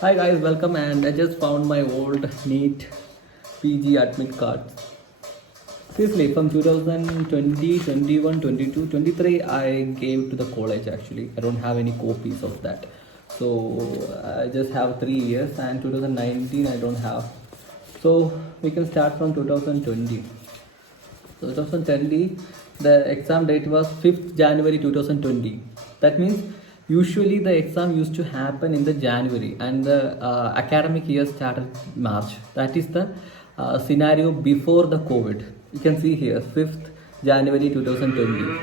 Hi guys, welcome and I just found my old Neet PG admit card. Seriously, from 2020, 21, 22, 23, I gave to the college actually. I don't have any copies of that. So I just have 3 years and 2019 I don't have. So we can start from 2020. So 2020, the exam date was 5th January 2020. That means usually the exam used to happen in the January and the academic year started March. That is the scenario before the COVID. You can see here 5th January 2020.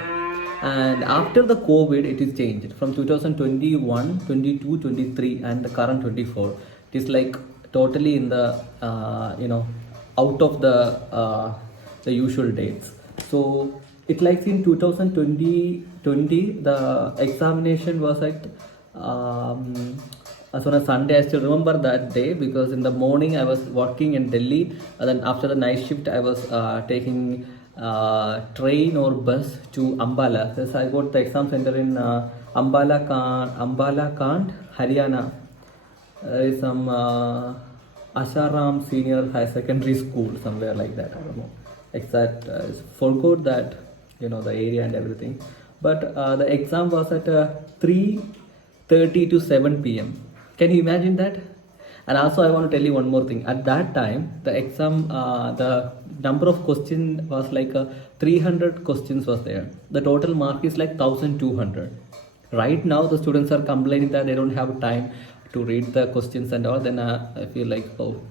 And after the COVID, it is changed from 2021, 22, 23, and the current 24. It is like totally in the out of the usual dates. So it likes in 2020, the examination was at as on a Sunday. I still remember that day because in the morning I was working in Delhi, and then after the night shift I was taking train or bus to Ambala. Yes, I got the exam center in Ambala Kant, Haryana. There is some Asharam Senior High Secondary School, somewhere like that. I don't know exact. Forgot that the area and everything. But the exam was at 3:30 to 7 p.m. Can you imagine that? And also, I want to tell you one more thing. At that time, the exam, the number of questions was like 300 questions was there. The total mark is like 1200. Right now, the students are complaining that they don't have time to read the questions and all. Then I feel like, oh,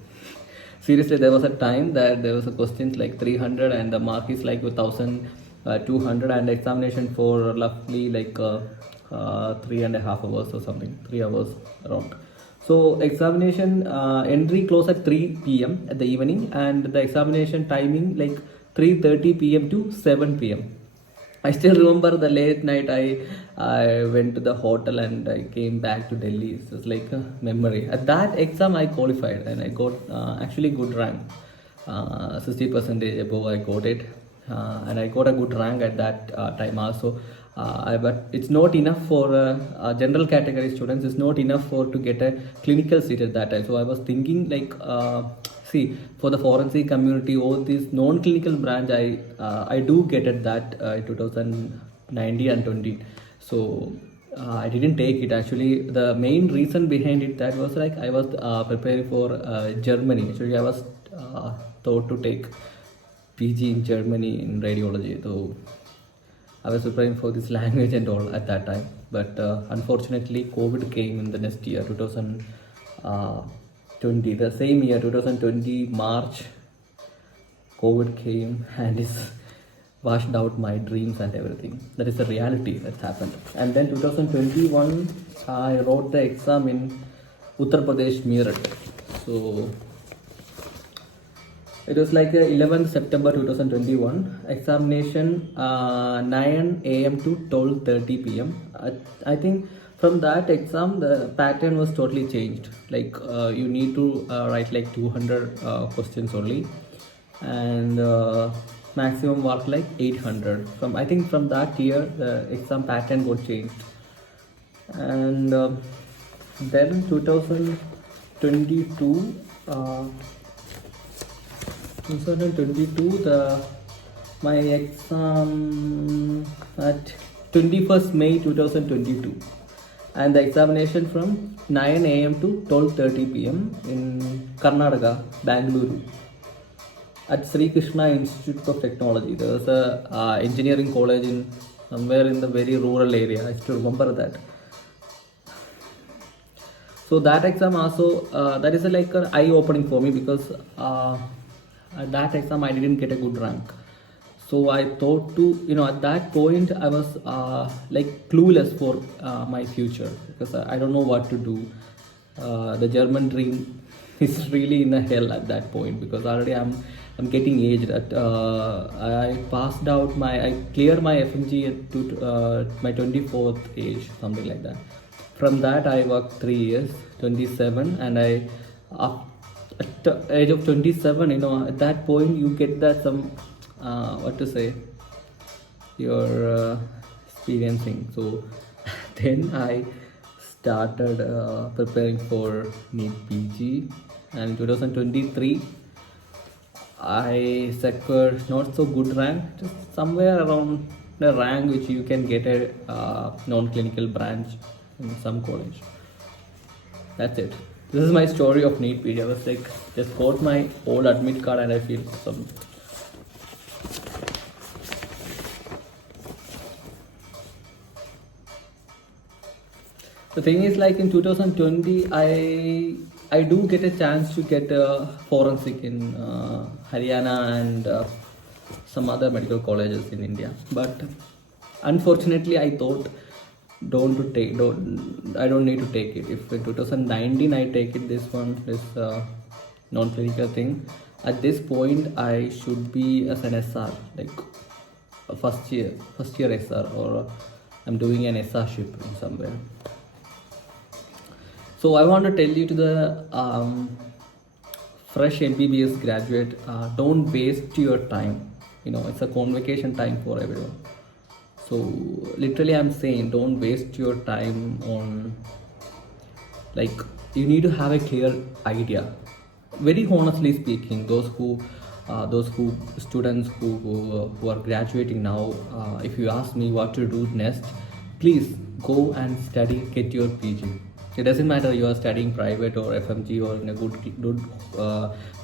seriously, there was a time that there was a questions like 300 and the mark is like 1200 and examination for roughly like 3.5 hours or something, 3 hours around. So examination entry close at 3 p.m. at the evening and the examination timing like 3:30 p.m. to 7 p.m. I still remember the late night. I went to the hotel and I came back to Delhi. It's just like a memory. At that exam, I qualified and I got actually good rank, 60% above. I got it, and I got a good rank at that time also. But it's not enough for general category students. It's not enough for to get a clinical seat at that time. So I was thinking like. See, for the forensic community, all these non-clinical branch, I do get at that 2019 and 20. So I didn't take it. Actually, the main reason behind it that was like I was preparing for Germany. Actually, I was thought to take PG in Germany in radiology. So I was preparing for this language and all at that time. But unfortunately, COVID came in the next year, 2020, the same year 2020 March. COVID came and is washed out my dreams and everything. That is the reality that's happened. And then 2021 I wrote the exam in Uttar Pradesh, Meerut. So it was like 11th September 2021. Examination 9 a.m. to 12:30 p.m. I think from that exam the pattern was totally changed. Like you need to write like 200 questions only, and maximum mark like 800. From I think from that year the exam pattern got changed, and then 2022. 2022 my exam at 21st May 2022 and the examination from 9 a.m. to 12:30 p.m. in Karnataka, Bangalore at Sri Krishna Institute of Technology. There was a engineering college in somewhere in the very rural area. I still remember that. So that exam also that is like an eye opening for me because at that exam I didn't get a good rank. So I thought to at that point I was like clueless for my future because I don't know what to do. The German dream is really in a hell at that point because already I'm getting aged. I passed out I cleared my FMG at my 24th age, something like that. From that I worked 3 years, 27, and at the age of 27, at that point you get that some what to say, you're experiencing. So then I started preparing for Neet PG, and in 2023 I secured not so good rank, just somewhere around the rank which you can get a non-clinical branch in some college. That's it. This is my story of Neet PG. I was like, just got my old admit card and I feel some. The thing is, like in 2020, I do get a chance to get a forensic in Haryana and some other medical colleges in India. But unfortunately, I thought I don't need to take it. If in 2019 I take it, this non-clinical thing, at this point I should be as an SR, like a first year SR, or I'm doing an SR-ship in somewhere. So I want to tell you to the fresh MBBS graduate, don't waste your time. It's a convocation time for everyone. So literally I'm saying, don't waste your time on, like, you need to have a clear idea. Very honestly speaking, those students who are graduating now, if you ask me what to do next, please go and study, get your PG. It doesn't matter you are studying private or FMG or in a good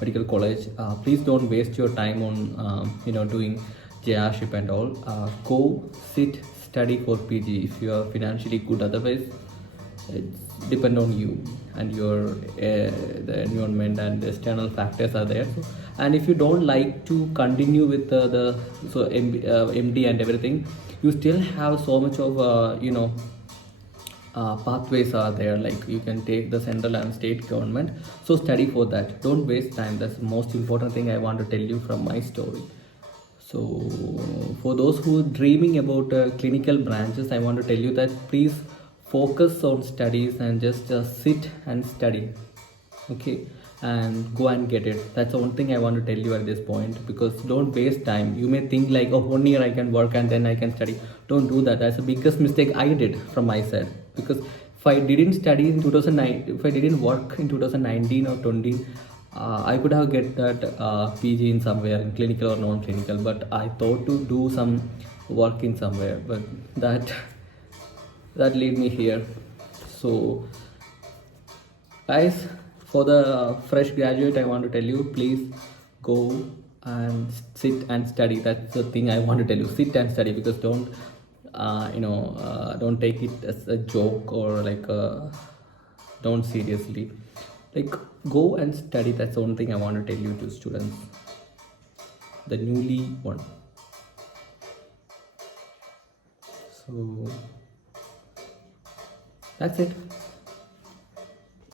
medical college. Please don't waste your time on doing JR-ship and all. Go sit, study for PG if you are financially good. Otherwise, it's depend on you and your the environment and the external factors are there. And if you don't like to continue with MD and everything, you still have so much of pathways are there, like you can take the central and state government. So study for that. Don't waste time. That's the most important thing I want to tell you from my story. So for those who are dreaming about clinical branches, I want to tell you that please focus on studies and just sit and study, okay, and go and get it. That's the one thing I want to tell you at this point, because don't waste time. You may think like, oh, 1 year I can work and then I can study. Don't do that. That's the biggest mistake I did from my side, because if I didn't study in 2009, if I didn't work in 2019 or 20, I could have get that PG in somewhere in clinical or non-clinical, but I thought to do some work in somewhere, but that lead me here. So guys, for the fresh graduate, I want to tell you, please go and sit and study. That's the thing I want to tell you. Sit and study, because don't take it as a joke or like don't seriously. Like, go and study. That's the only thing I want to tell you to students, the newly one. So that's it.